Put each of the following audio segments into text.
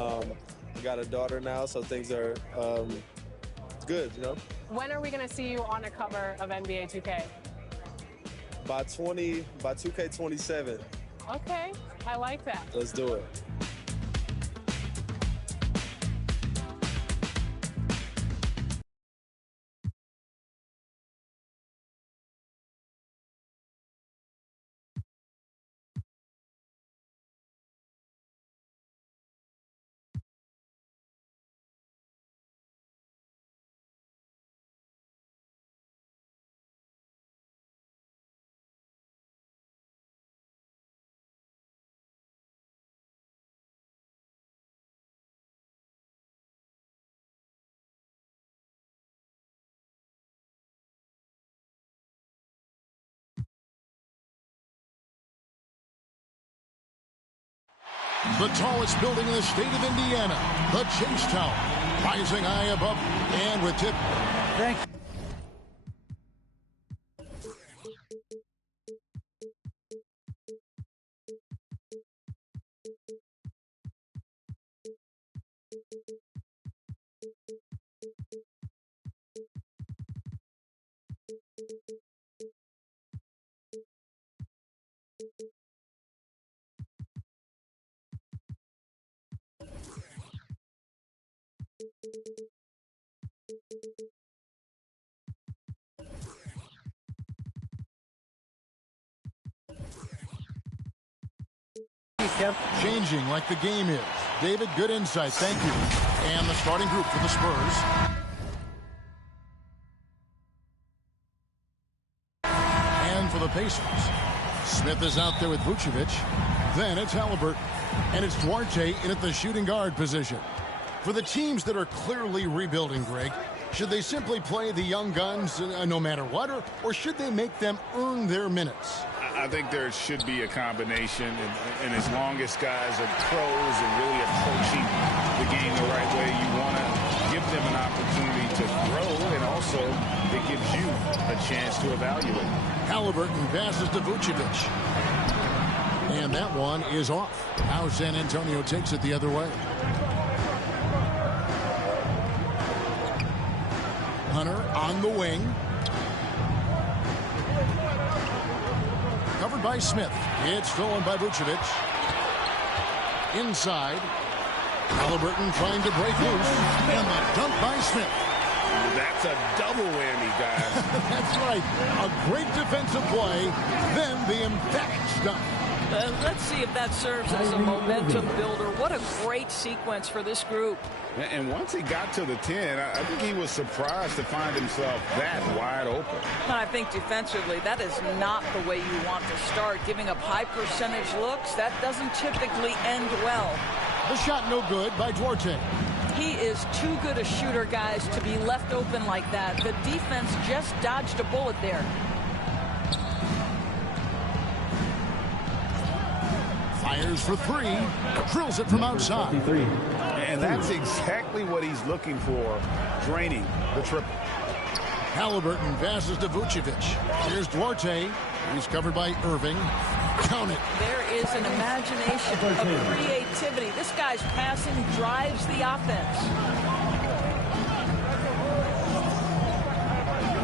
I got a daughter now, so things are good, you know? When are we going to see you on a cover of NBA 2K? By 2K27. Okay, I like that. Let's do it. The tallest building in the state of Indiana, the Chase Tower, rising high above and with tip. Thank you. Changing like the game is. David, good insight. Thank you. And the starting group for the Spurs. And for the Pacers. Smith is out there with Vucevic. Then it's Halliburton. And it's Duarte in at the shooting guard position. For the teams that are clearly rebuilding, Greg, should they simply play the young guns no matter what, or should they make them earn their minutes? I think there should be a combination, and as long as guys are pros and really approaching the game the right way, you want to give them an opportunity to grow, and also it gives you a chance to evaluate. Halliburton passes to Vucevic. And that one is off. Now San Antonio takes it the other way. Hunter on the wing. Covered by Smith. It's stolen by Vucevic. Inside. Halliburton trying to break loose. And the dunk by Smith. That's a double whammy, guys. That's right. A great defensive play. Then the emphatic dunk. Let's see if that serves as a momentum builder. What a great sequence for this group. And once he got to the 10, I think he was surprised to find himself that wide open. I think defensively, that is not the way you want to start. Giving up high percentage looks, that doesn't typically end well. The shot no good by Duarte. He is too good a shooter, guys, to be left open like that. The defense just dodged a bullet there. Fires for three. Drills it from outside. And that's exactly what he's looking for, draining the triple. Halliburton passes to Vucevic. Here's Duarte. He's covered by Irving. Count it. There is an imagination, a creativity. This guy's passing drives the offense.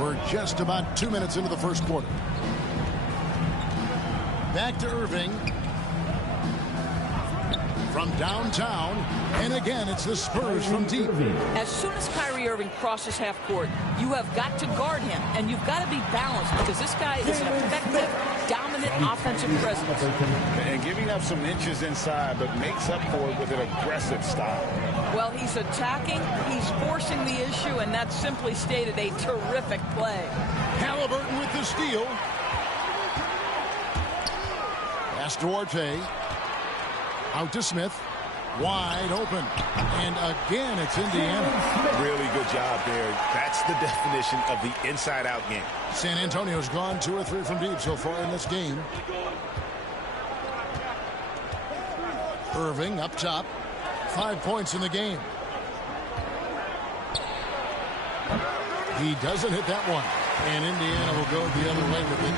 We're just about 2 minutes into the first quarter. Back to Irving. From downtown, and again, it's the Spurs from deep. As soon as Kyrie Irving crosses half court, you have got to guard him, and you've got to be balanced because this guy is an effective, dominant offensive presence. And giving up some inches inside, but makes up for it with an aggressive style. Well, he's attacking, he's forcing the issue, and that's simply stated a terrific play. Halliburton with the steal. Pass Duarte. Out to Smith. Wide open. And again, it's Indiana. Really good job there. That's the definition of the inside-out game. San Antonio's gone 2 or 3 from deep so far in this game. Irving up top. 5 points in the game. He doesn't hit that one. And Indiana will go the other way with it.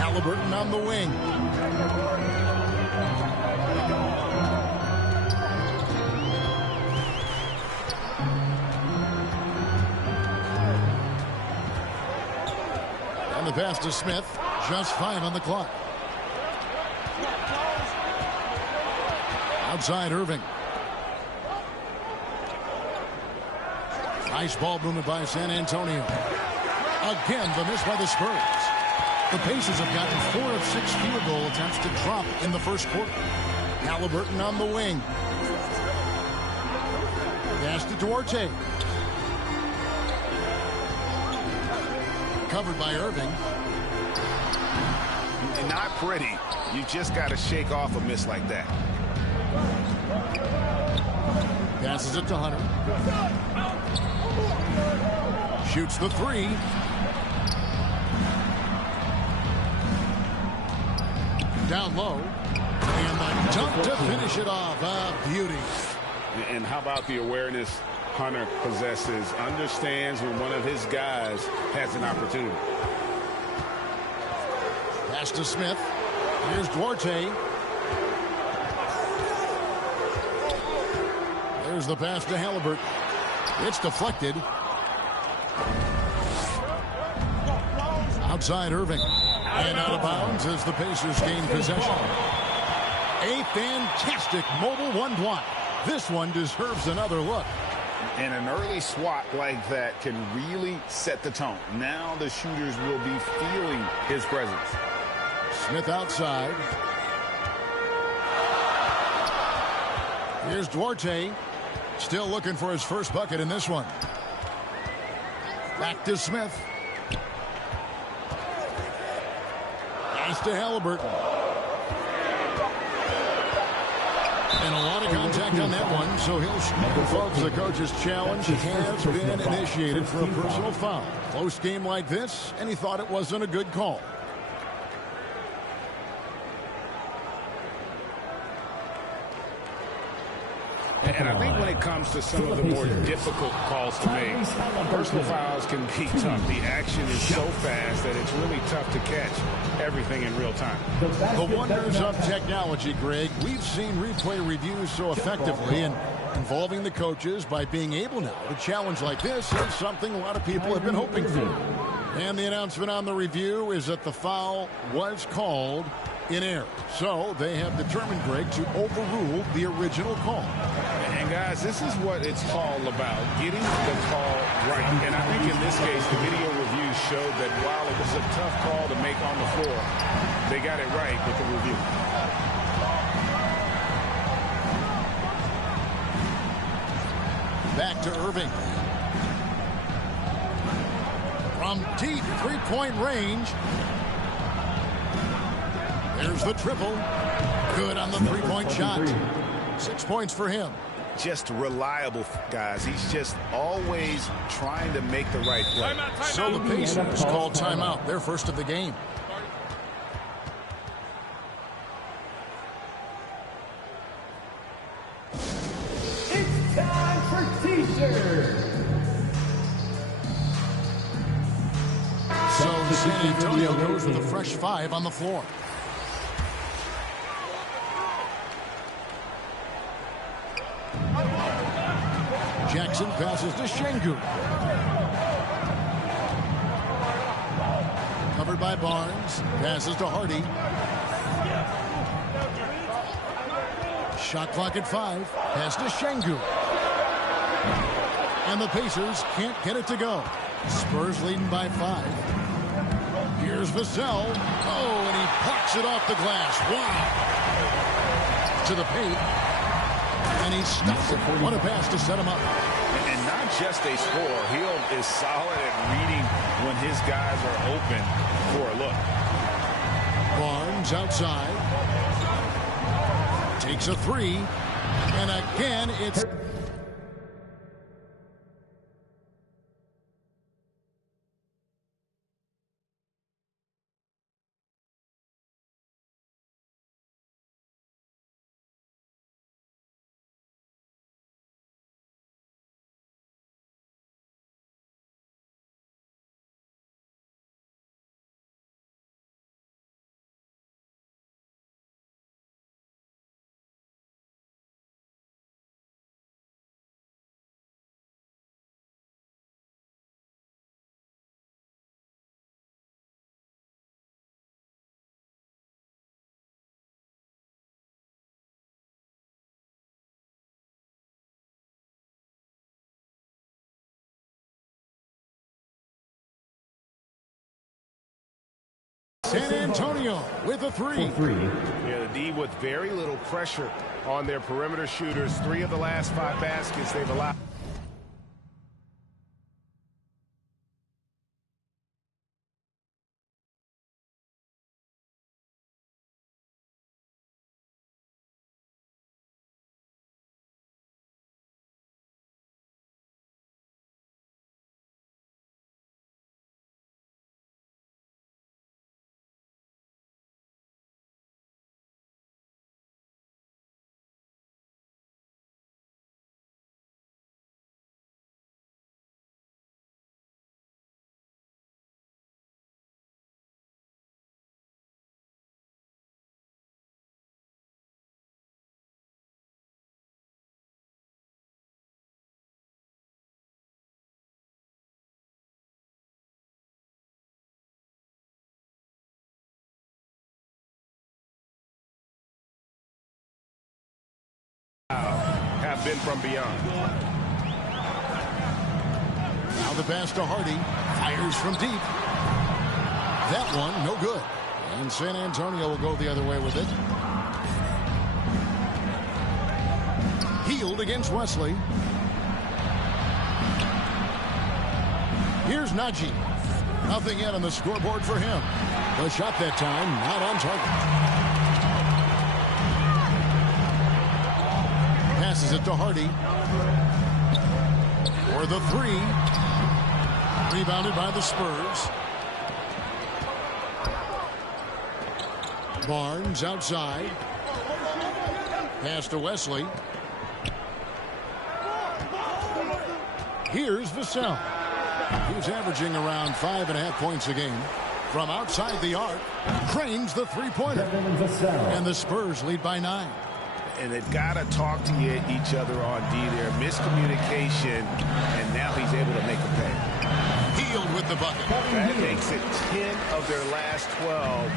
Halliburton on the wing. pass to Smith. Just 5 on the clock. Outside Irving. Nice ball movement by San Antonio. Again, the miss by the Spurs. The Pacers have gotten 4 of 6 field goal attempts to drop in the first quarter. Halliburton on the wing. Pass to Duarte. Covered by Irving. Not pretty. You just got to shake off a miss like that. Passes it to Hunter. Shoots the 3. Down low. And the dunk to finish it off. A beauty. And how about the awareness Hunter possesses? Understands when one of his guys has an opportunity. Pass to Smith. Here's Duarte. There's the pass to Halliburton. It's deflected. Outside Irving. And out of bounds as the Pacers gain possession. A fantastic mobile one block. This one deserves another look. And an early swat like that can really set the tone. Now the shooters will be feeling his presence. Smith outside. Here's Duarte. Still looking for his first bucket in this one. Back to Smith. Pass to Halliburton. And a lot of contact on that one, so he'll shoot. Folks, the coach's challenge has been initiated for a personal foul. Close game like this, and he thought it wasn't a good call. And I think when it comes to some of the more difficult calls to make, personal fouls can be tough. The action is so fast that it's really tough to catch everything in real time. The wonders of technology, Greg. We've seen replay reviews so effectively, and involving the coaches by being able now to challenge like this is something a lot of people have been hoping for. And the announcement on the review is that the foul was called in error. So they have determined, Greg, to overrule the original call. And guys, this is what it's all about, getting the call right. And I think in this case, the video review showed that while it was a tough call to make on the floor, they got it right with the review. Back to Irving. From deep three-point range. There's the triple. Good on the three-point shot. 6 points for him. Just reliable, guys. He's just always trying to make the right play. So the Pacers call timeout, their first of the game. It's time for T-shirts. So San Antonio goes with a fresh 5 on the floor. Jackson passes to Şengün. Covered by Barnes. Passes to Hardy. Shot clock at 5. Pass to Şengün. And the Pacers can't get it to go. Spurs leading by 5. Here's Vassell. Oh, and he plucks it off the glass. Wow. To the paint. And he stuffs it. What a pass to set him up. And not just a scorer. He is solid at reading when his guys are open for a look. Barnes outside. Takes a 3. And again, it's... San Antonio with a three. Yeah, the D with very little pressure on their perimeter shooters. 3 of the last 5 baskets they've allowed. Have been from beyond. Now the pass to Hardy. Fires from deep. That one, no good. And San Antonio will go the other way with it. Healed against Wesley. Here's Najee. Nothing yet on the scoreboard for him. The shot that time, not on target. Passes it to Hardy. For the three. Rebounded by the Spurs. Barnes outside. Pass to Wesley. Here's Vassell. He's averaging around 5.5 points a game. From outside the arc, cranes the three-pointer. And the Spurs lead by 9. And they've got to talk to each other on D there. Miscommunication, and now he's able to make a pay. Healed with the bucket. That makes it 10 of their last 12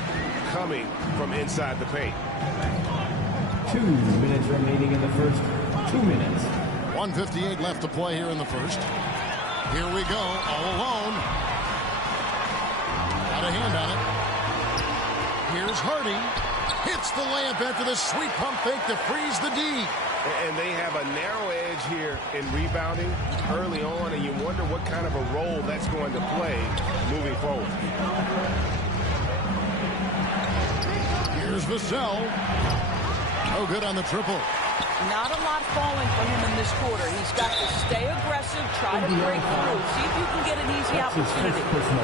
coming from inside the paint. 2 minutes remaining in the first. 2 minutes. 1:58 left to play here in the first. Here we go, all alone. Got a hand on it. Here's Hardy. Hits the layup after the sweet pump fake to freeze the D. And they have a narrow edge here in rebounding early on, and you wonder what kind of a role that's going to play moving forward. Here's Vassell. No good on the triple. Not a lot falling for him in this quarter. He's got to stay aggressive, try to break through, see if you can get an easy opportunity.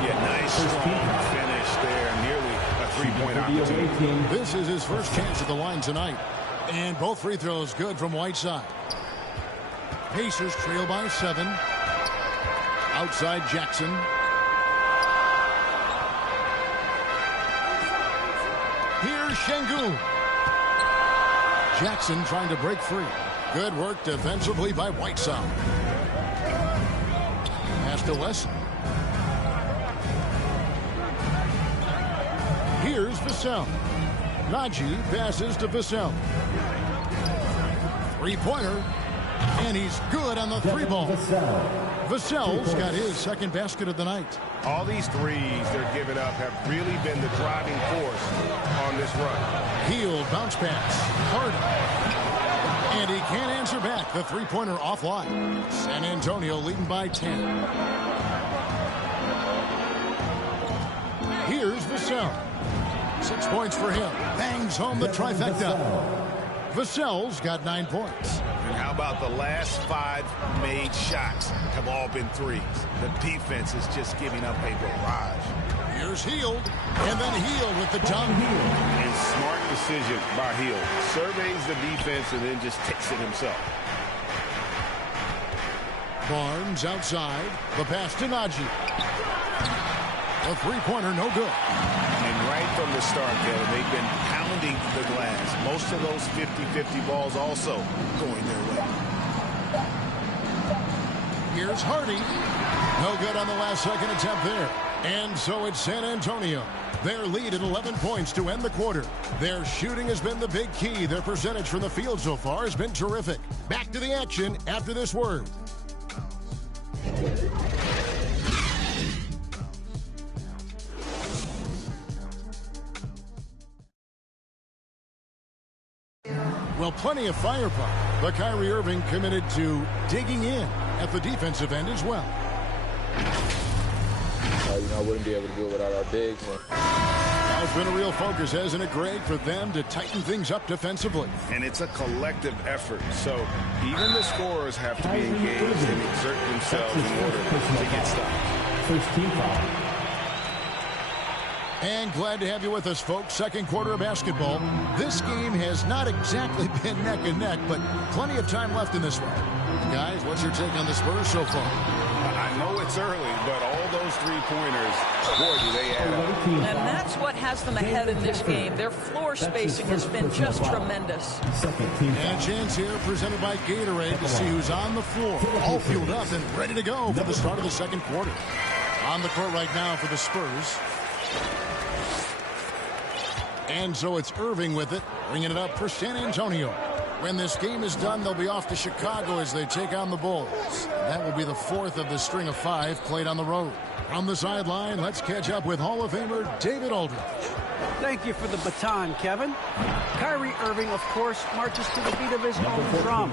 Yeah, nice strong finish there, nearly a three-point opportunity. This is his first chance at the line tonight. And both free throws good from Whiteside. Pacers trail by 7. Outside Jackson. Here's Şengün. Jackson trying to break free. Good work defensively by Whiteside. Pass to Wesley. Here's Vassell. Najee passes to Vassell. Three-pointer. And he's good on the three ball. Vassell's got his second basket of the night. All these threes they're giving up have really been the driving force on this run. Heel bounce pass. Harden. And he can't answer back. The three-pointer offline. San Antonio leading by 10. Here's Vassell. 6 points for him. Bangs home the trifecta. Vassell's got 9 points. And how about the last 5 made shots have all been threes? The defense is just giving up a barrage. Here's Hield, and then Hield with the dunk. And smart decision by Hield. Surveys the defense and then just takes it himself. Barnes outside. The pass to Najee. A three-pointer, no good. And right from the start, Kevin, they've been pounding the glass. Most of those 50-50 balls also going their way. Here's Hardy. No good on the last second attempt there. And so it's San Antonio. Their lead at 11 points to end the quarter. Their shooting has been the big key. Their percentage from the field so far has been terrific. Back to the action after this word. Well, plenty of firepower, but Kyrie Irving committed to digging in at the defensive end as well. I wouldn't be able to do it without our bigs. Now it's been a real focus, hasn't it, Greg, for them to tighten things up defensively? And it's a collective effort. So even the scorers have to be engaged and exert themselves in order to get stopped. First team foul. And glad to have you with us, folks. Second quarter of basketball. This game has not exactly been neck and neck, but plenty of time left in this one. Guys, what's your take on the Spurs so far? I know it's early, but all those three-pointers, boy, do they add up. And that's what has them ahead in this game. Their floor spacing has been just tremendous. And a chance here presented by Gatorade to see who's on the floor. All fueled up and ready to go for the start of the second quarter. On the court right now for the Spurs. And so it's Irving with it, bringing it up for San Antonio. When this game is done, they'll be off to Chicago as they take on the Bulls. That will be the fourth of the string of 5 played on the road. On the sideline, let's catch up with Hall of Famer David Aldridge. Thank you for the baton, Kevin. Kyrie Irving, of course, marches to the beat of his own drum.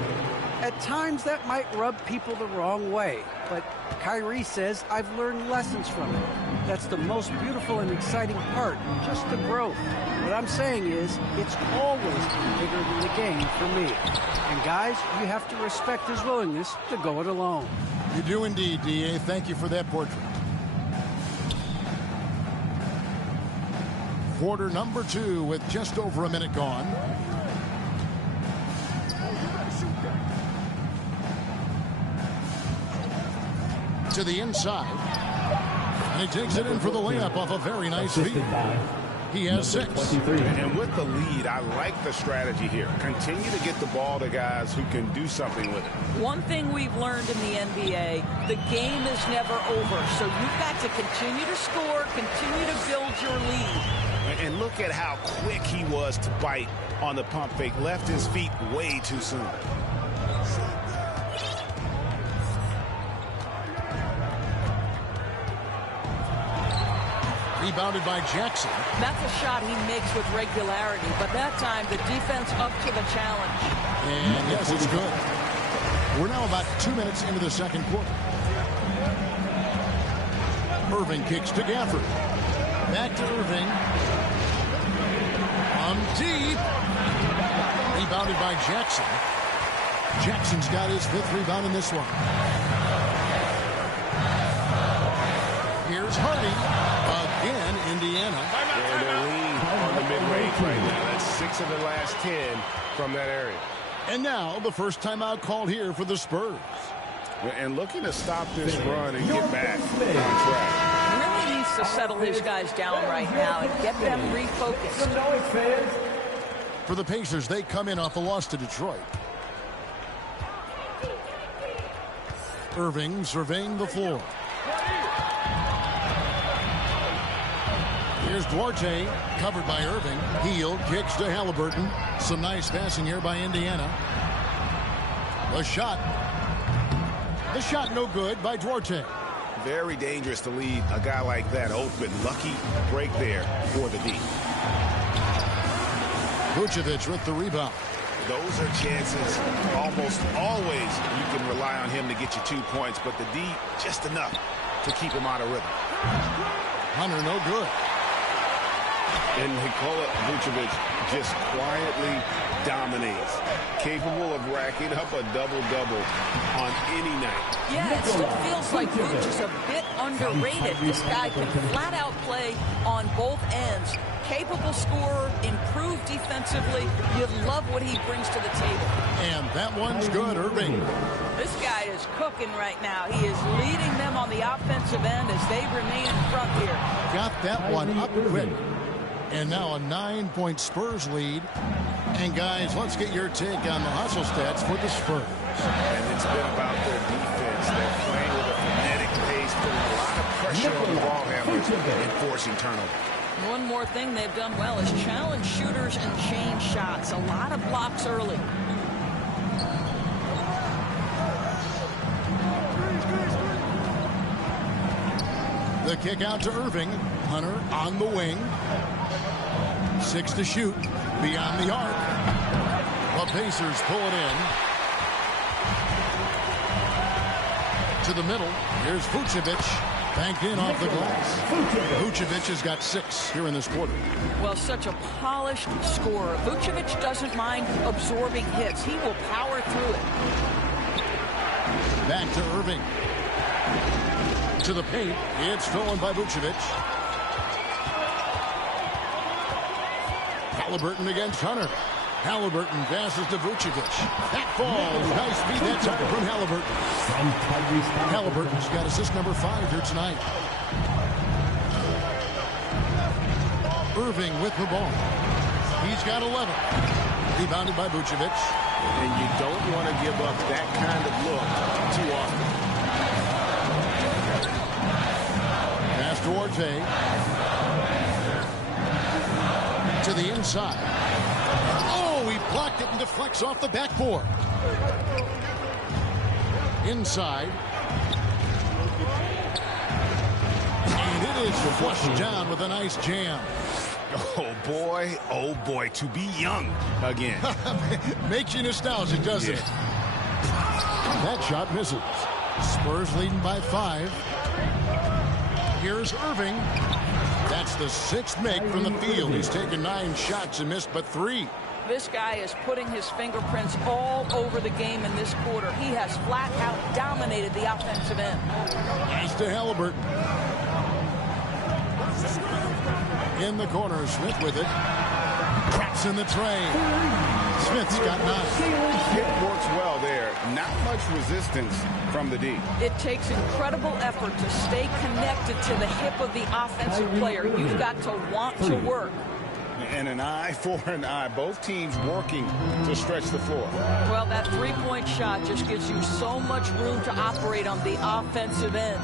At times, that might rub people the wrong way, but Kyrie says, I've learned lessons from it. That's the most beautiful and exciting part, just the growth. What I'm saying is, it's always been bigger than the game for me. And guys, you have to respect his willingness to go it alone. You do indeed, D.A. Thank you for that portrait. Quarter number 2 with just over a minute gone. To the inside. And he takes it in for the layup off a very nice feed. He has 6. And with the lead, I like the strategy here. Continue to get the ball to guys who can do something with it. One thing we've learned in the NBA, the game is never over. So you've got to continue to score, continue to build your lead. And look at how quick he was to bite on the pump fake. Left his feet way too soon. Rebounded by Jackson. That's a shot he makes with regularity, but that time the defense up to the challenge. And yes, it's good. We're now about 2 minutes into the second quarter. Irving kicks to Gafford. Back to Irving. Deep. Rebounded by Jackson. Jackson's got his 5th rebound in this one. Here's Hardy. Again, Indiana. And they're lean on the mid-range right now. That's 6 of the last 10 from that area. And now the first timeout called here for the Spurs. And looking to stop this run and get back on track. Really needs to settle his guys down right now and get them refocused. For the Pacers, they come in off a loss to Detroit. Irving surveying the floor. Here's Duarte, covered by Irving. Heel kicks to Halliburton. Some nice passing here by Indiana. The shot no good by Duarte. Very dangerous to lead a guy like that open. Lucky break there for the D. Vucevic with the rebound. Those are chances almost always you can rely on him to get you 2 points, but the D just enough to keep him out of rhythm. Hunter no good. And Nikola Vucevic just quietly dominates, capable of racking up a double-double on any night. Yeah, it still feels like Vooch is a bit underrated. This guy can flat out play on both ends. Capable scorer, improved defensively. You love what he brings to the table. And that one's good, Irving. This guy is cooking right now. He is leading them on the offensive end as they remain in front here. Got that one up quick. And now a 9-point Spurs lead. And guys, let's get your take on the hustle stats for the Spurs. And it's been about their defense. They're playing with a frenetic pace, putting a lot of pressure on the ball handlers and forcing turnovers. One more thing they've done well is challenge shooters and change shots. A lot of blocks early. The kick out to Irving. Hunter on the wing. 6 to shoot. Beyond the arc. The Pacers pull it in. To the middle. Here's Vucevic. Banked in off the glass. Vucevic has got 6 here in this quarter. Well, such a polished scorer. Vucevic doesn't mind absorbing hits. He will power through it. Back to Irving. To the paint. It's stolen by Vucevic. Halliburton against Hunter. Halliburton passes to Vucevic. That falls. Nice feed that time from Halliburton. Halliburton's got assist number 5 here tonight. Irving with the ball. He's got 11. Rebounded by Vucevic. And you don't want to give up that kind of look too often. Pass to Orte. To the inside. Oh, he blocked it and deflects off the backboard. Inside. And it is flushed down with a nice jam. Oh boy, to be young again. Makes you nostalgic, doesn't it? That shot misses. Spurs leading by 5. Here's Irving. That's the 6th make from the field. He's taken 9 shots and missed but 3. This guy is putting his fingerprints all over the game in this quarter. He has flat out dominated the offensive end. Pass to Halliburton. In the corner, Smith with it. Traps in the tray. Smith's got 9. Hit works well there. Not much resistance from the D. It takes incredible effort to stay connected to the hip of the offensive player. You've got to want to work. And an eye for an eye. Both teams working to stretch the floor. Well, that three-point shot just gives you so much room to operate on the offensive end.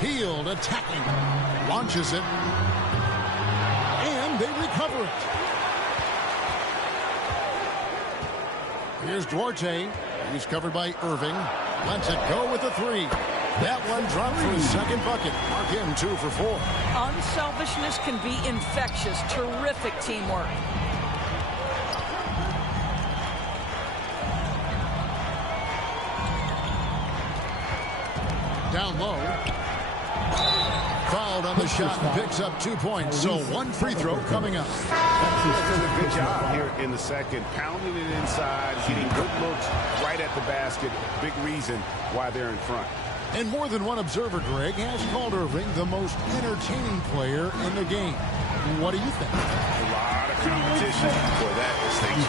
Hield attacking. Launches it. And they recover it. Here's Duarte. He's covered by Irving. Lets it go with the 3. That one dropped for his 2nd bucket. Mark him 2 for 4. Unselfishness can be infectious. Terrific teamwork. Down low. Fouled on the shot and picks up 2 points. So 1 free throw coming up. Does a good job here in the second. Pounding it inside. Getting good looks right at the basket. Big reason why they're in front. And more than one observer, Greg, has called Irving the most entertaining player in the game. What do you think? A lot of competition for that distinction.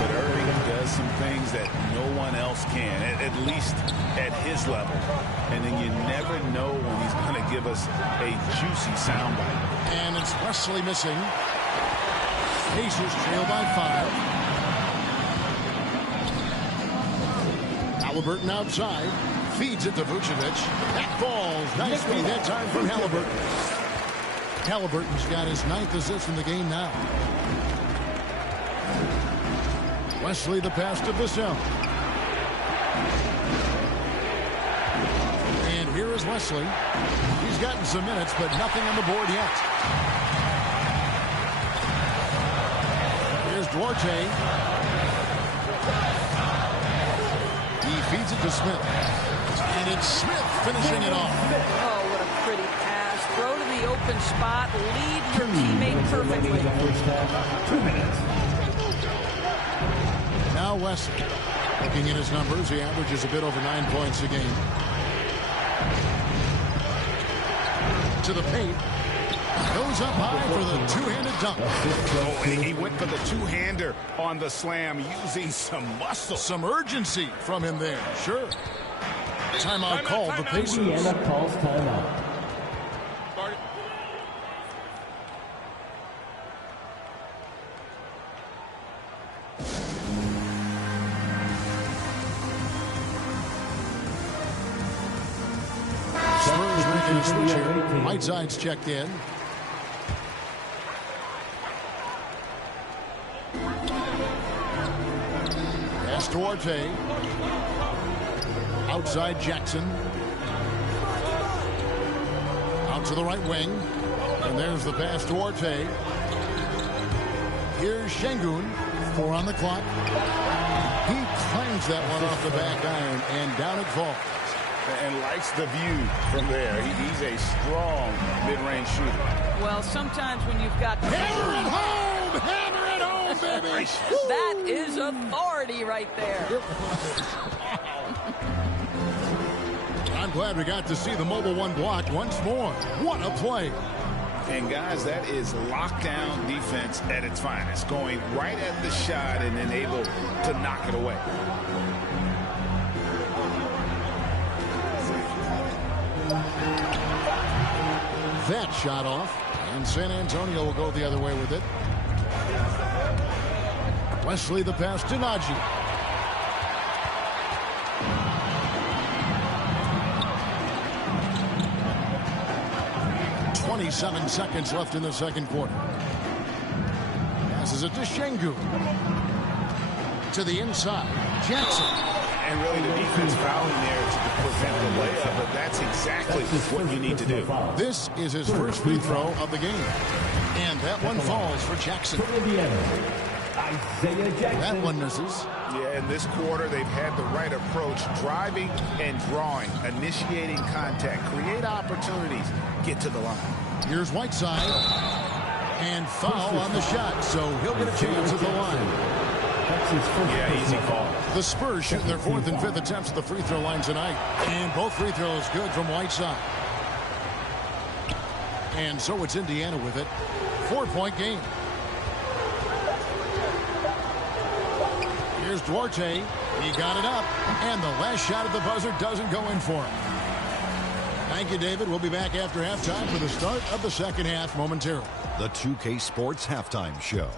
But Irving does some things that no one else can, at least at his level. And then you never know when he's going to give us a juicy soundbite. And it's Wesley missing. Pacers trail by 5. Halliburton outside. Feeds it to Vucevic. That falls. Nice feed that time from Halliburton. Halliburton's got his 9th assist in the game now. Wesley the pass to Vassell. And here is Wesley. He's gotten some minutes, but nothing on the board yet. Here's Duarte. He feeds it to Smith. And it's Smith finishing it off. Oh, what a pretty pass. Throw to the open spot. Lead your teammate perfectly. 2 minutes. Now Wesley. Looking at his numbers, he averages a bit over 9 points a game. To the paint. Goes up high for the two-handed dunk. Oh, and he went for the two-hander on the slam, using some muscle. Some urgency from him there, sure. Timeout called the Pacers. Indiana calls timeout. Spurs making a switch here. Whiteside's checked in. Pass to Duarte. Outside Jackson. Out to the right wing. And there's the pass to Duarte. Here's Şengün. 4 on the clock. He claims that one off the back iron, and down it falls. And likes the view from there. He's a strong mid-range shooter. Well, sometimes when you've got... Hammer it home! Hammer it home, baby! That is authority right there. I'm glad we got to see the Mobile One block once more. What a play! And, guys, that is lockdown defense at its finest. Going right at the shot and then able to knock it away. That shot off, and San Antonio will go the other way with it. Wesley the pass to Najee. .27 seconds left in the second quarter. Passes it to Şengün. To the inside, Jackson. And really the defense fouling there to prevent the layup, but that's exactly what you need to do. This is his first free throw of the game. And that one falls for Jackson. That one misses. Yeah, in this quarter, they've had the right approach, driving and drawing, initiating contact, create opportunities, get to the line. Here's Whiteside. And foul on the shot, so he'll get a chance at the line. Yeah, easy call. The Spurs shooting their 4th and 5th attempts at the free throw line tonight. And both free throws good from Whiteside. And so it's Indiana with it. 4-point game. Here's Duarte. He got it up. And the last shot at the buzzer doesn't go in for him. Thank you, David. We'll be back after halftime for the start of the second half momentarily. The 2K Sports Halftime Show.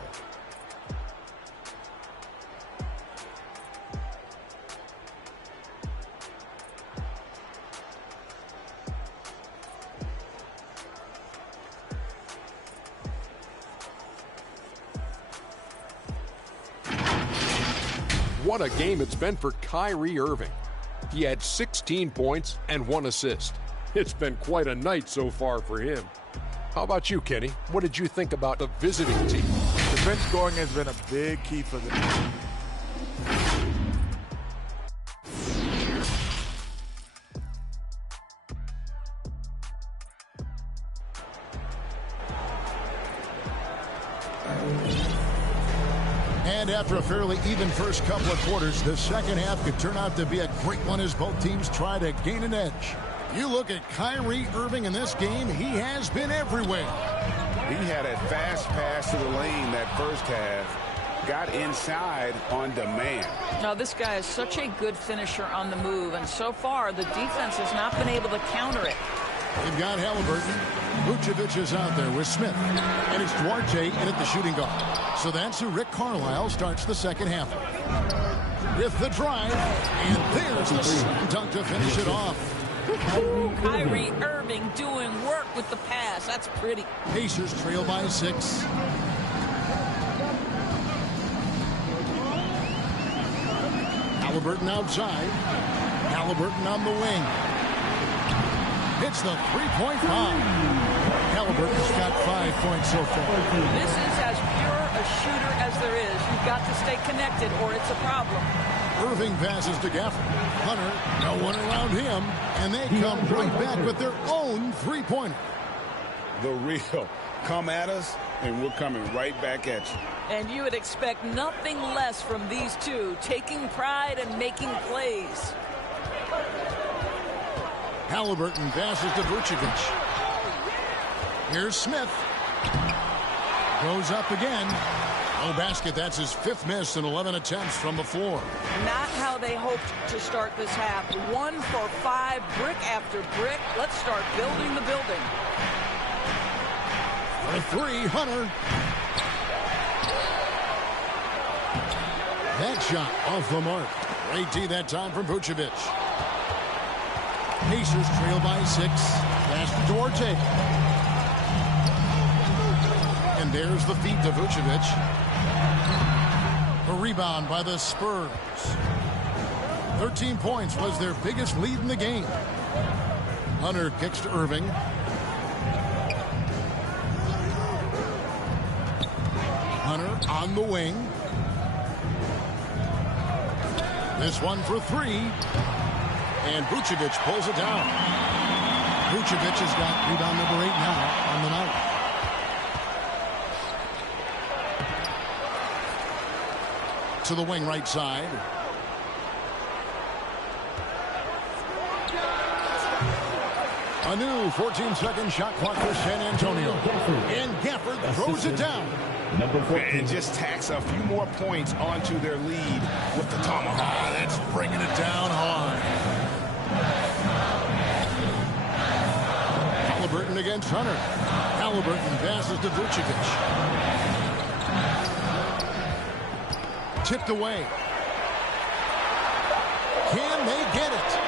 What a game it's been for Kyrie Irving. He had 16 points and 1 assist. It's been quite a night so far for him. How about you, Kenny? What did you think about the visiting team? The bench scoring has been a big key for them. And after a fairly even first couple of quarters, the second half could turn out to be a great one as both teams try to gain an edge. You look at Kyrie Irving in this game, he has been everywhere. He had a fast pass to the lane that first half. Got inside on demand. Now, this guy is such a good finisher on the move, and so far the defense has not been able to counter it. They've got Halliburton. Vucevic is out there with Smith. And it's Duarte in at the shooting guard. So that's who Rick Carlisle starts the second half with the drive. And there's the slam dunk to finish it off. Kyrie Irving doing work with the pass. That's pretty. Pacers trail by 6. Halliburton outside. Halliburton on the wing. Hits the three-point bomb. Halliburton's got 5 points so far. This is as pure a shooter as there is. You've got to stay connected or it's a problem. Irving passes to Gafford. Hunter, no one around him. And they come right back with their own three-pointer. The real. Come at us, and we're coming right back at you. And you would expect nothing less from these two, taking pride and making plays. Halliburton passes to Vucevic. Here's Smith. Goes up again. No basket. That's his 5th miss in 11 attempts from the floor. Not how they hoped to start this half. 1 for 5, brick after brick. Let's start building the building. For 3, Hunter. That shot off the mark. Great D that time from Vucevic. Pacers trail by 6. Pass to Duarte. And there's the feed to Vucevic. A rebound by the Spurs. 13 points was their biggest lead in the game. Hunter kicks to Irving. Hunter on the wing. This one for three. And Vucevic pulls it down. Vucevic has got rebound number 8 now on the night. To the wing right side. A new 14-second shot clock for San Antonio. And Gafford throws it down. And just tacks a few more points onto their lead with the tomahawk. That's bringing it down hard. Halliburton against Hunter. Halliburton passes to Vucevic. Tipped away. Can they get it?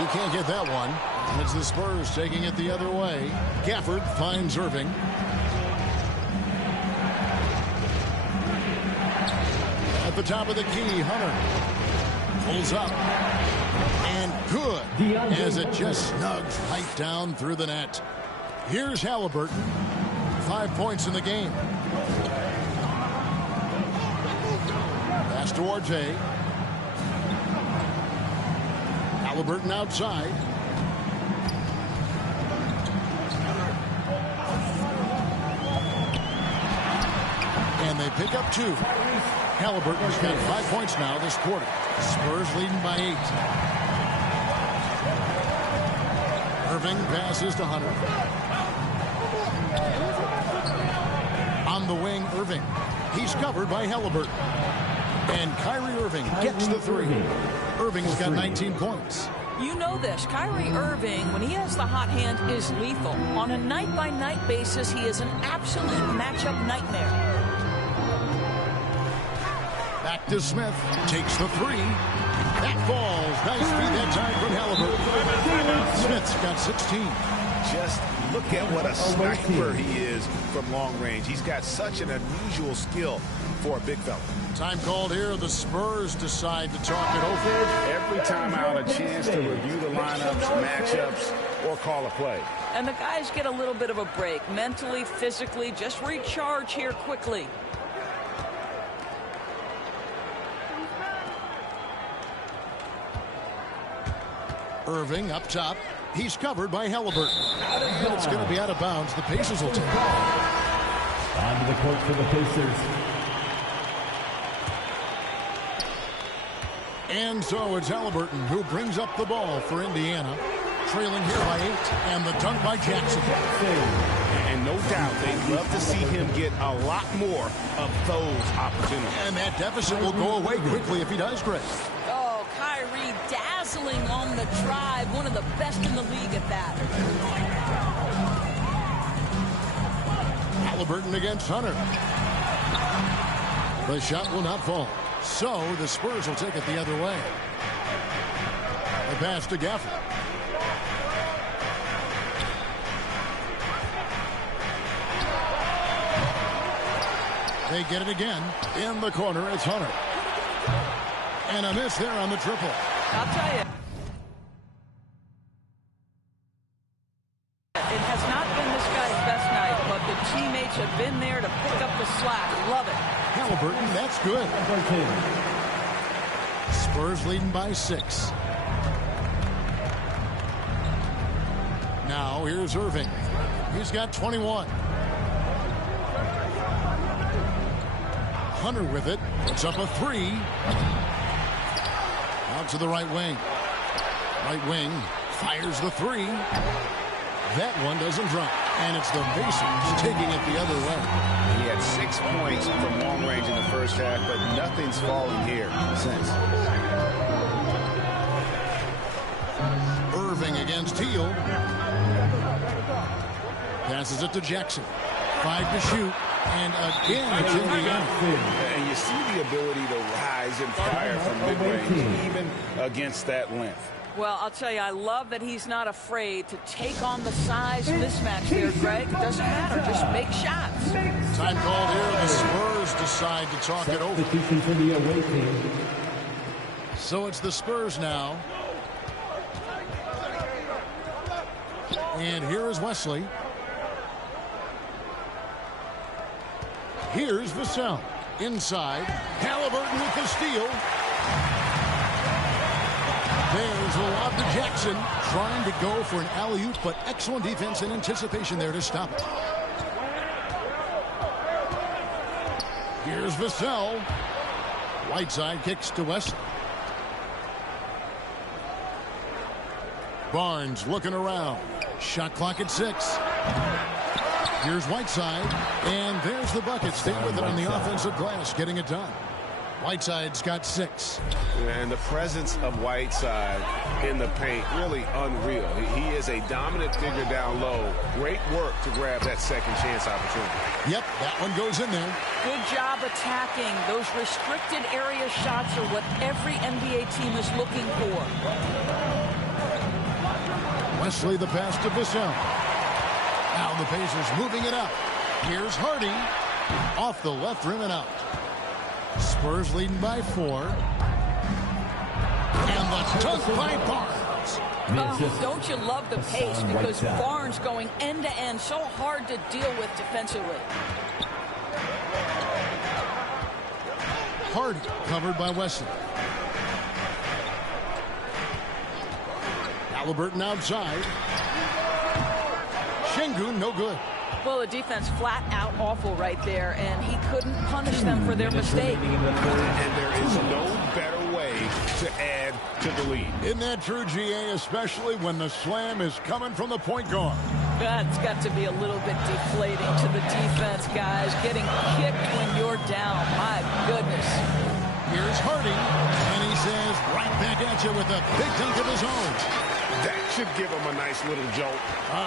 You can't get that one. It's the Spurs taking it the other way. Gafford finds Irving. At the top of the key, Hunter pulls up. And good, as it just snugs right down through the net. Here's Halliburton. 5 points in the game. Pass to Duarte. Halliburton outside. And they pick up 2. Halliburton's got 5 points now this quarter. Spurs leading by 8. Irving passes to Hunter. On the wing, Irving. He's covered by Halliburton. And Kyrie Irving gets the 3. Irving's got 19 points. You know this. Kyrie Irving, when he has the hot hand, is lethal. On a night-by-night basis, he is an absolute matchup nightmare. Back to Smith. Takes the 3. That falls. Nice feed that time from Halliburton. Smith's got 16. Just look at what a sniper he is from long range. He's got such an unusual skill for a big fella. Time called here. The Spurs decide to talk it over. Every time out, a chance to review the lineups, matchups, or call a play. And the guys get a little bit of a break. Mentally, physically, just recharge here quickly. Irving up top. He's covered by Halliburton. And it's going to be out of bounds. The Pacers will take it. Onto the court for the Pacers. And so it's Halliburton who brings up the ball for Indiana. Trailing here by 8. And the dunk by Jackson. And no doubt they'd love to see him get a lot more of those opportunities. And that deficit will go away quickly if he does, Greg. Oh, Kyrie dazzling on the drive. One of the best in the league at that. Halliburton against Hunter. The shot will not fall. So the Spurs will take it the other way. The pass to Gafford. They get it again. In the corner, it's Hunter. And a miss there on the triple. I'll tell you. It has not been this guy's best night, but the teammates have been there to pick up the slack. Love it. Halliburton, that's good. Spurs leading by 6. Now here's Irving. He's got 21. Hunter with it. Puts up a 3. Out to the right wing. Right wing fires the 3. That one doesn't drop. And it's the Pacers taking it the other way. He had 6 points from long range in the first half, but nothing's fallen here since. Irving against Teal. Passes it to Jackson. 5 to shoot. And again, it's Indiana. And you see the ability to rise and fire from mid-range, even against that length. Well, I'll tell you, I love that he's not afraid to take on the size mismatch there, Greg. It doesn't matter. Just make shots. Time called here. The Spurs decide to talk it over. For the away team. So it's the Spurs now. And here is Wesley. Here's Vassell. Inside. Halliburton with the steal. There's a lob to Jackson, trying to go for an alley-oop, but excellent defense and anticipation there to stop it. Here's Vassell. Whiteside kicks to Wesley. Barnes looking around. Shot clock at 6. Here's Whiteside, and there's the bucket. Stay with it on the offensive glass, getting it done. Whiteside's got 6. And the presence of Whiteside in the paint, really unreal. He is a dominant figure down low. Great work to grab that second chance opportunity. Yep, that one goes in there. Good job attacking. Those restricted area shots are what every NBA team is looking for. Wesley the pass to Vassell. Now the Pacers moving it up. Here's Hardy. Off the left rim and out. Spurs leading by 4. And the dunk by Barnes. Oh, don't you love the pace? Because Barnes going end-to-end, so hard to deal with defensively. Hardy covered by Wesley. Halliburton outside. Şengün no good. Well, the defense flat out awful right there, and he couldn't punish them for their mistake. And there is no better way to add to the lead. Isn't that true, GA, especially when the slam is coming from the point guard? That's got to be a little bit deflating to the defense, guys. Getting kicked when you're down. My goodness. Here's Hardy, and he says right back at you with a big dunk of his own. That should give them a nice little jolt.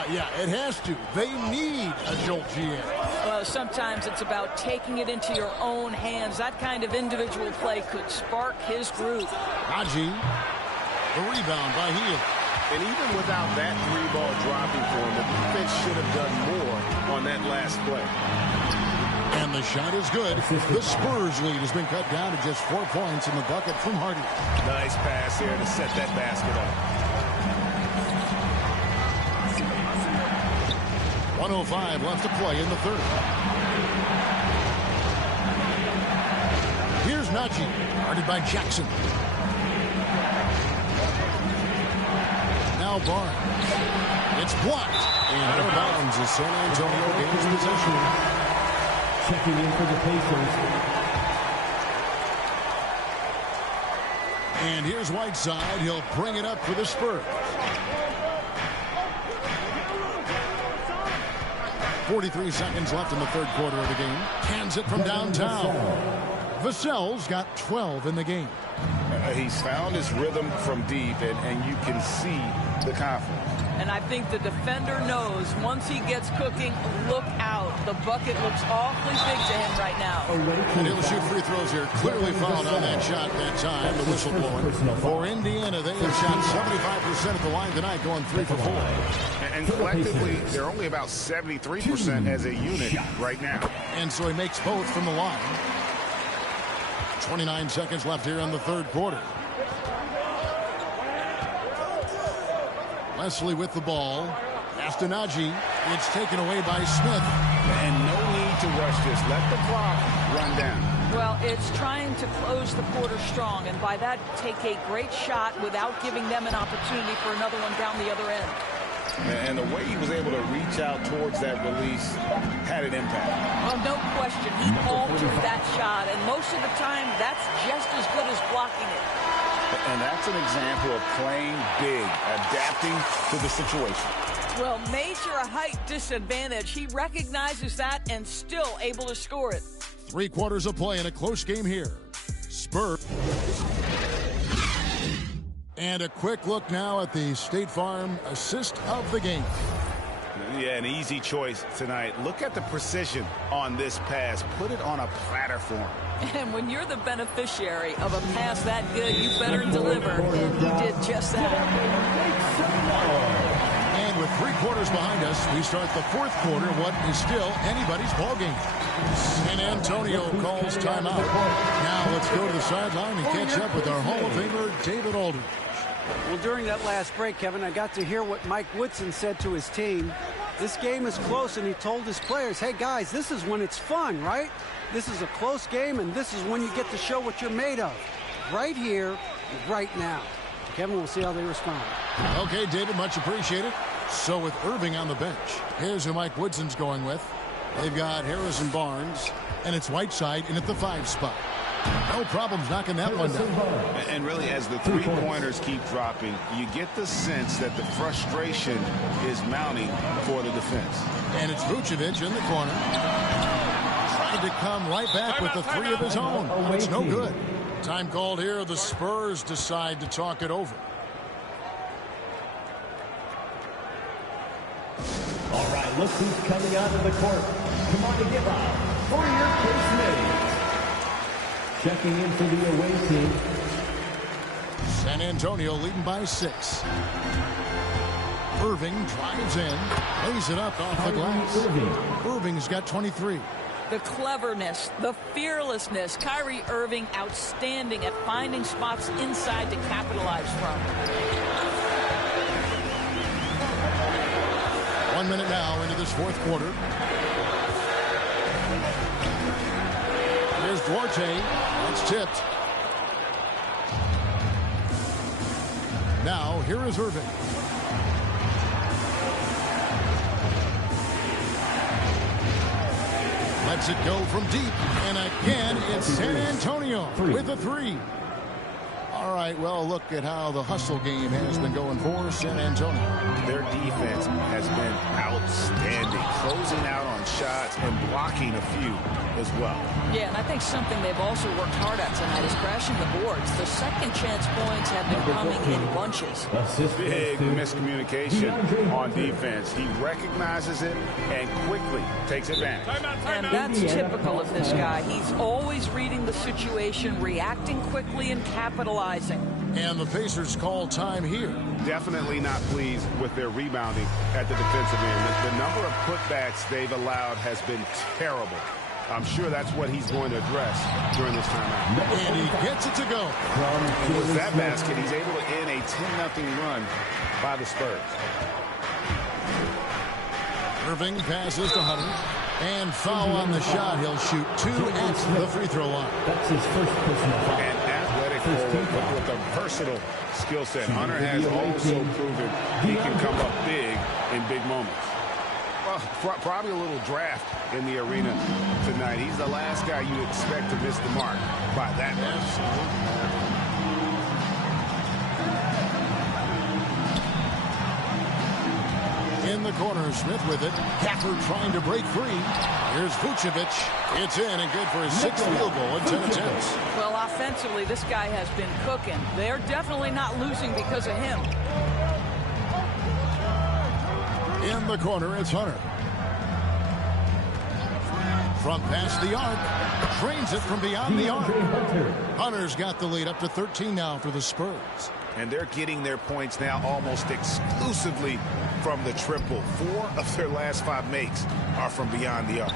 Yeah, it has to. They need a jolt, GA. Well, sometimes it's about taking it into your own hands. That kind of individual play could spark his groove. Haji, the rebound by Hield. And even without that 3-ball dropping for him, the defense should have done more on that last play. And the shot is good. The Spurs lead has been cut down to just 4 points in the bucket from Hardy. Nice pass here to set that basket up. 1:05 left to play in the third. Here's Najee, guarded by Jackson. Now Barnes. It's blocked. And out of bounds as San Antonio gains possession. Checking in for the Pacers. And here's Whiteside. He'll bring it up for the Spurs. 43 seconds left in the third quarter of the game. Cans it from downtown. Vassell's got 12 in the game. He's found his rhythm from deep, and you can see the confidence. And I think the defender knows once he gets cooking, look out. The bucket looks awfully big to him right now. And he'll shoot free throws here. Clearly fouled on that shot that time. The whistle blowing. For Indiana, they have shot 75% at the line tonight, going 3 for 4. And collectively, they're only about 73% as a unit right now. And so he makes both from the line. 29 seconds left here in the third quarter. Wesley with the ball. Najee. It's taken away by Smith. And no need to rush this. Let the clock run down. Well, it's trying to close the quarter strong, and by that, take a great shot without giving them an opportunity for another one down the other end. And the way he was able to reach out towards that release had an impact. Well, no question. He altered that shot, and most of the time, that's just as good as blocking it. And that's an example of playing big, adapting to the situation. Well, major height disadvantage. He recognizes that and still able to score it. 3 quarters of play in a close game here. Spurs. And a quick look now at the State Farm assist of the game. Yeah, an easy choice tonight. Look at the precision on this pass. Put it on a platter for him. And when you're the beneficiary of a pass that good, you better deliver. And he did just that. And with 3 quarters behind us, we start the fourth quarter, what is still anybody's ball game. San Antonio calls timeout. Now let's go to the sideline and catch up with our Hall of Famer, David Aldridge. Well, during that last break, Kevin, I got to hear what Mike Woodson said to his team. This game is close, and he told his players, hey, guys, this is when it's fun, right? This is a close game, and this is when you get to show what you're made of. Right here, right now. Kevin, we'll see how they respond. Okay, David, much appreciated. So with Irving on the bench, here's who Mike Woodson's going with. They've got Harrison Barnes, and it's Whiteside in at the 5 spot. No problems knocking that one down. And really, as the three-pointers keep dropping, you get the sense that the frustration is mounting for the defense. And it's Vucevic in the corner. Trying to come right back with the 3 of his own. It's no good. Time called here. The Spurs decide to talk it over. All right, look who's coming out of the court. Come on to give up for your Case. Checking in for the away team. San Antonio leading by 6. Irving drives in, lays it up off the glass. Irving's got 23. The cleverness, the fearlessness. Kyrie Irving outstanding at finding spots inside to capitalize from. 1 minute now into this 4th quarter. Here's Duarte. It's tipped. Now, here is Irving. Lets it go from deep. And again, it's San Antonio with a 3. All right, well, look at how the hustle game has been going for San Antonio. Their defense has been outstanding, closing out on shots and blocking a few as well. Yeah, and I think something they've also worked hard at tonight is crashing the boards. The second chance points have been coming in bunches. Big miscommunication on defense. He recognizes it and quickly takes advantage. And that's typical of this guy. He's always reading the situation, reacting quickly, and capitalizing. And the Pacers call time here. Definitely not pleased with their rebounding at the defensive end. The number of putbacks they've allowed has been terrible. I'm sure that's what he's going to address during this timeout. And he gets it to go. And with that basket, he's able to end a 10-0 run by the Spurs. Irving passes to Hunter. And foul on the shot. He'll shoot 2 at the free throw line. That's his first personal foul. And athletic forward with a versatile skill set. Hunter has also proven he can come up big in big moments. Well, probably a little draft in the arena tonight. He's the last guy you expect to miss the mark by that much. In the corner, Smith with it. Gafford trying to break free. Here's Vucevic. It's in and good for his 6th field goal in 10 attempts. Well, offensively, this guy has been cooking. They're definitely not losing because of him. In the corner, it's Hunter. From past the arc. Drains it from beyond the arc. Hunter's got the lead up to 13 now for the Spurs. And they're getting their points now almost exclusively from the triple. 4 of their last 5 makes are from beyond the arc.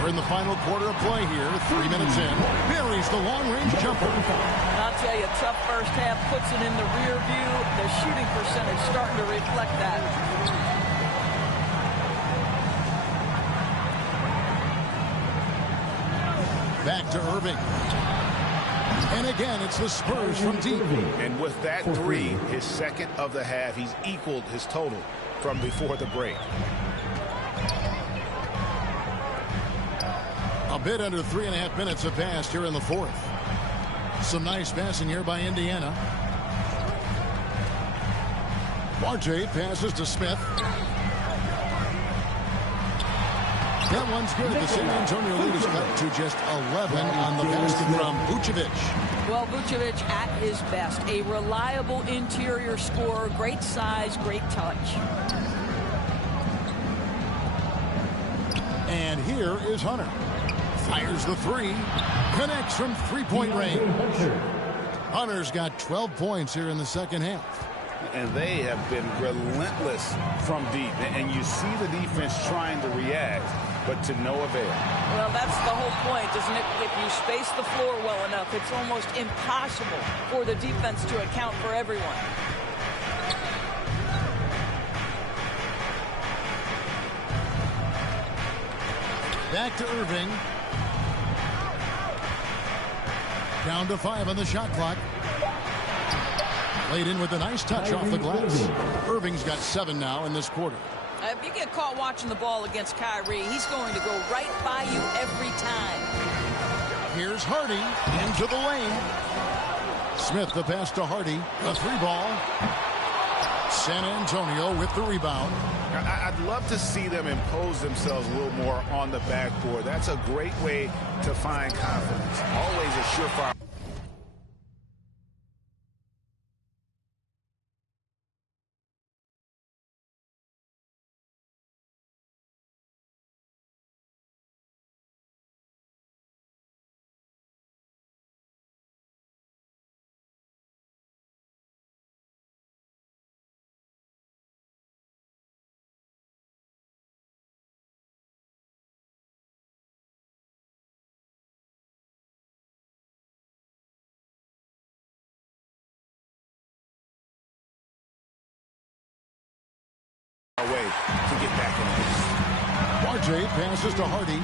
We're in the final quarter of play here. 3 minutes in. Buries the long-range jumper. I'll tell you, tough first half puts it in the rear view. The shooting percentage starting to reflect that. Back to Irving. And again, it's the Spurs from deep. And with that 3, his 2nd of the half, he's equaled his total from before the break. A bit under 3.5 minutes have passed here in the 4th. Some nice passing here by Indiana. Duarte passes to Smith. That one's good. The San Antonio lead is cut to just 11 on the basket from Vucevic. Well, Vucevic at his best. A reliable interior scorer. Great size, great touch. And here is Hunter. Fires the 3. Connects from 3-point range. Hunter's got 12 points here in the 2nd half. And they have been relentless from deep. And you see the defense trying to react, but to no avail. Well, that's the whole point, isn't it? If you space the floor well enough, it's almost impossible for the defense to account for everyone. Back to Irving. Down to 5 on the shot clock. Laid in with a nice touch off the glass. Irving's got 7 now in this quarter. If you get caught watching the ball against Kyrie, he's going to go right by you every time. Here's Hardy into the lane. Smith the pass to Hardy. A 3-ball. San Antonio with the rebound. I'd love to see them impose themselves a little more on the backboard. That's a great way to find confidence. Always a surefire. Way to get back in this. RJ passes to Hardy.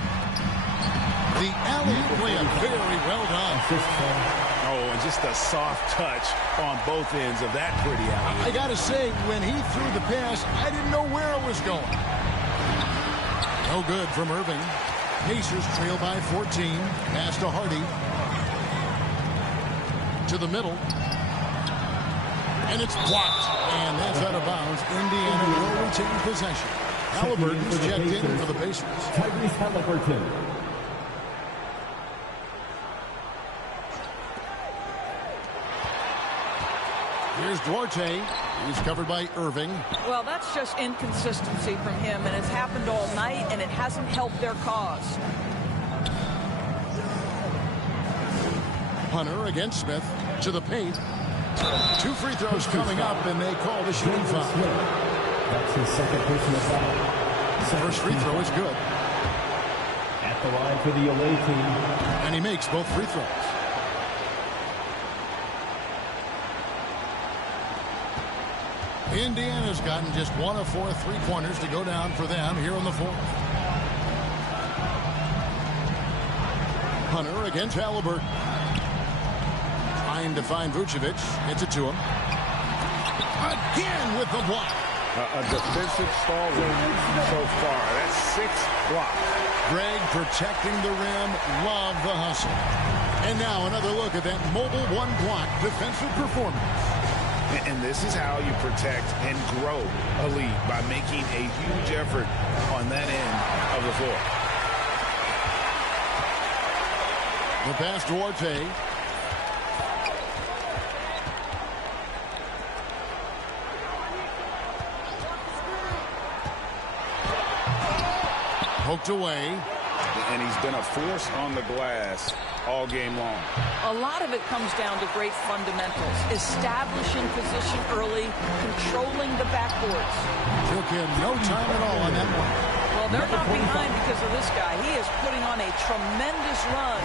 The alley-oop layup, very well done. Oh, and just a soft touch on both ends of that pretty alley-oop. I gotta say, when he threw the pass, I didn't know where it was going. No good from Irving. Pacers trail by 14. Pass to Hardy. To the middle. And it's blocked. And that's out of bounds. Indiana will retain possession. Halliburton's checked in for the Pacers. Tyrese Halliburton. Here's Duarte. He's covered by Irving. Well, that's just inconsistency from him, and it's happened all night, and it hasn't helped their cause. Hunter against Smith. To the paint. 2 free throws coming up, and they call the shooting foul. That's his second personal foul. First free throw is good. At the line for the away team. And he makes both free throws. Indiana's gotten just 1 of 4 3-pointers to go down for them here in the fourth. Hunter against Halliburton. Trying to find Vucevic. Gets it to him. Again with the block. A defensive stalwart so far. That's 6 blocks. Greg protecting the rim. Love the hustle. And now another look at that mobile 1-block defensive performance. And this is how you protect and grow a lead, by making a huge effort on that end of the floor. The pass to Duarte. Poked away. And he's been a force on the glass all game long. A lot of it comes down to great fundamentals. Establishing position early, controlling the backboards. Took him no time at all on that one. Well, they're not behind because of this guy. He is putting on a tremendous run.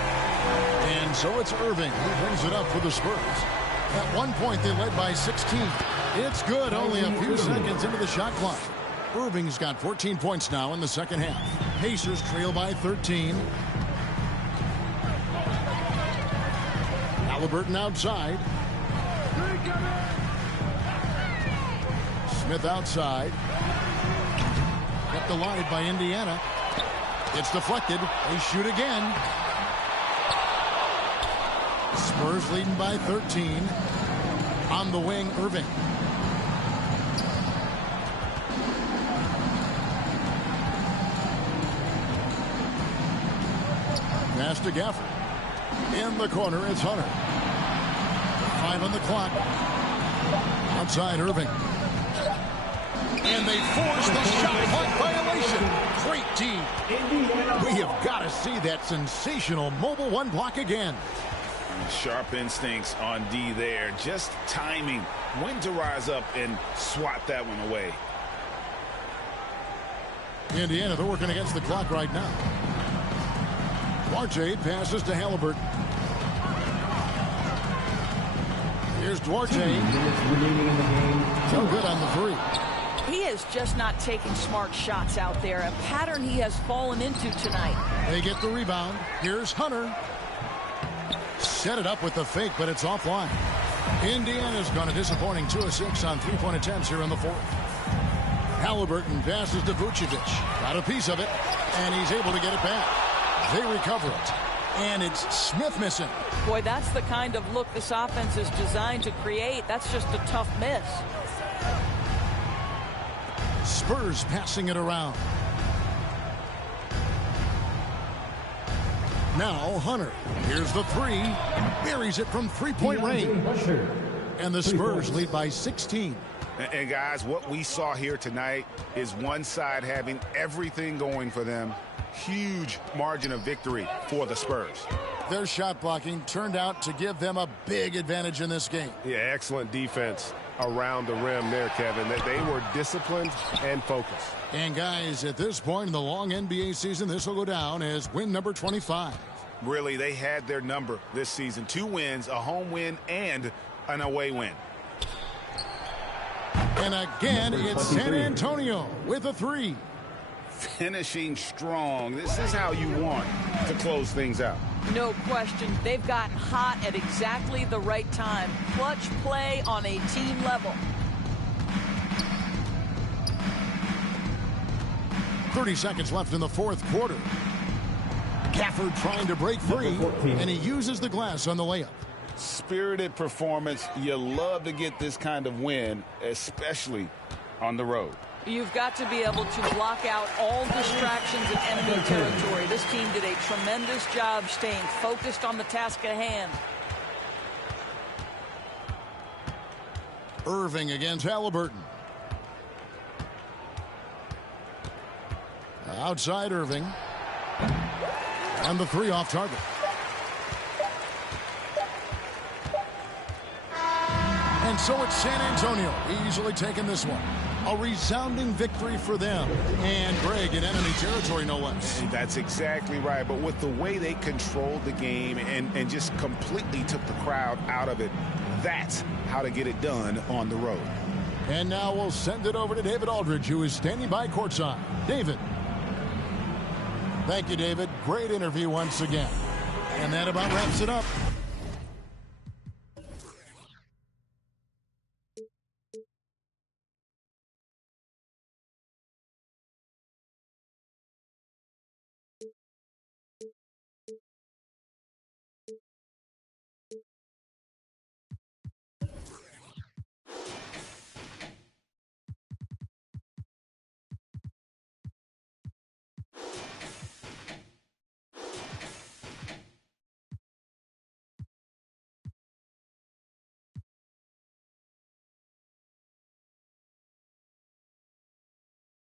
And so it's Irving who brings it up for the Spurs. At one point, they led by 16. It's good, only a few seconds into the shot clock. Irving's got 14 points now in the second half. Pacers trail by 13. Halliburton outside. Smith outside. Kept alive by Indiana. It's deflected. They shoot again. Spurs leading by 13. On the wing, Irving. Pass to Gafford. In the corner, it's Hunter. 5 on the clock. Outside, Irving. And they force the shot clock violation. Great team. We have got to see that sensational mobile 1-block again. Sharp instincts on D there. Just timing when to rise up and swat that one away. Indiana, they're working against the clock right now. Duarte passes to Halliburton. Here's Duarte. 2 minutes remaining in the game. No good on the 3. He is just not taking smart shots out there. A pattern he has fallen into tonight. They get the rebound. Here's Hunter. Set it up with the fake, but it's offline. Indiana's gone a disappointing 2 of 6 on three-point attempts here in the fourth. Halliburton passes to Vucevic. Got a piece of it, and he's able to get it back. They recover it. And it's Smith missing. Boy, that's the kind of look this offense is designed to create. That's just a tough miss. Spurs passing it around. Now Hunter. Here's the three. Buries it from three-point range. And the Spurs lead by 16. And guys, what we saw here tonight is one side having everything going for them. Huge margin of victory for the Spurs. Their shot blocking turned out to give them a big advantage in this game. Yeah, excellent defense around the rim there, Kevin. They were disciplined and focused. And guys, at this point in the long NBA season, this will go down as win number 25. Really, they had their number this season. 2 wins, a home win, and an away win. And again, it's San Antonio with a 3. Finishing strong. This is how you want to close things out. No question. They've gotten hot at exactly the right time. Clutch play on a team level. 30 seconds left in the fourth quarter. Gafford trying to break free, and he uses the glass on the layup. Spirited performance. You love to get this kind of win, especially on the road. You've got to be able to block out all distractions in enemy territory. This team did a tremendous job staying focused on the task at hand. Irving against Halliburton. Outside Irving. And the 3 off target. And so it's San Antonio easily taking this one. A resounding victory for them. And Greg in enemy territory, no less. That's exactly right. But with the way they controlled the game and just completely took the crowd out of it, that's how to get it done on the road. And now we'll send it over to David Aldridge, who is standing by courtside. David. Thank you, David. Great interview once again. And that about wraps it up.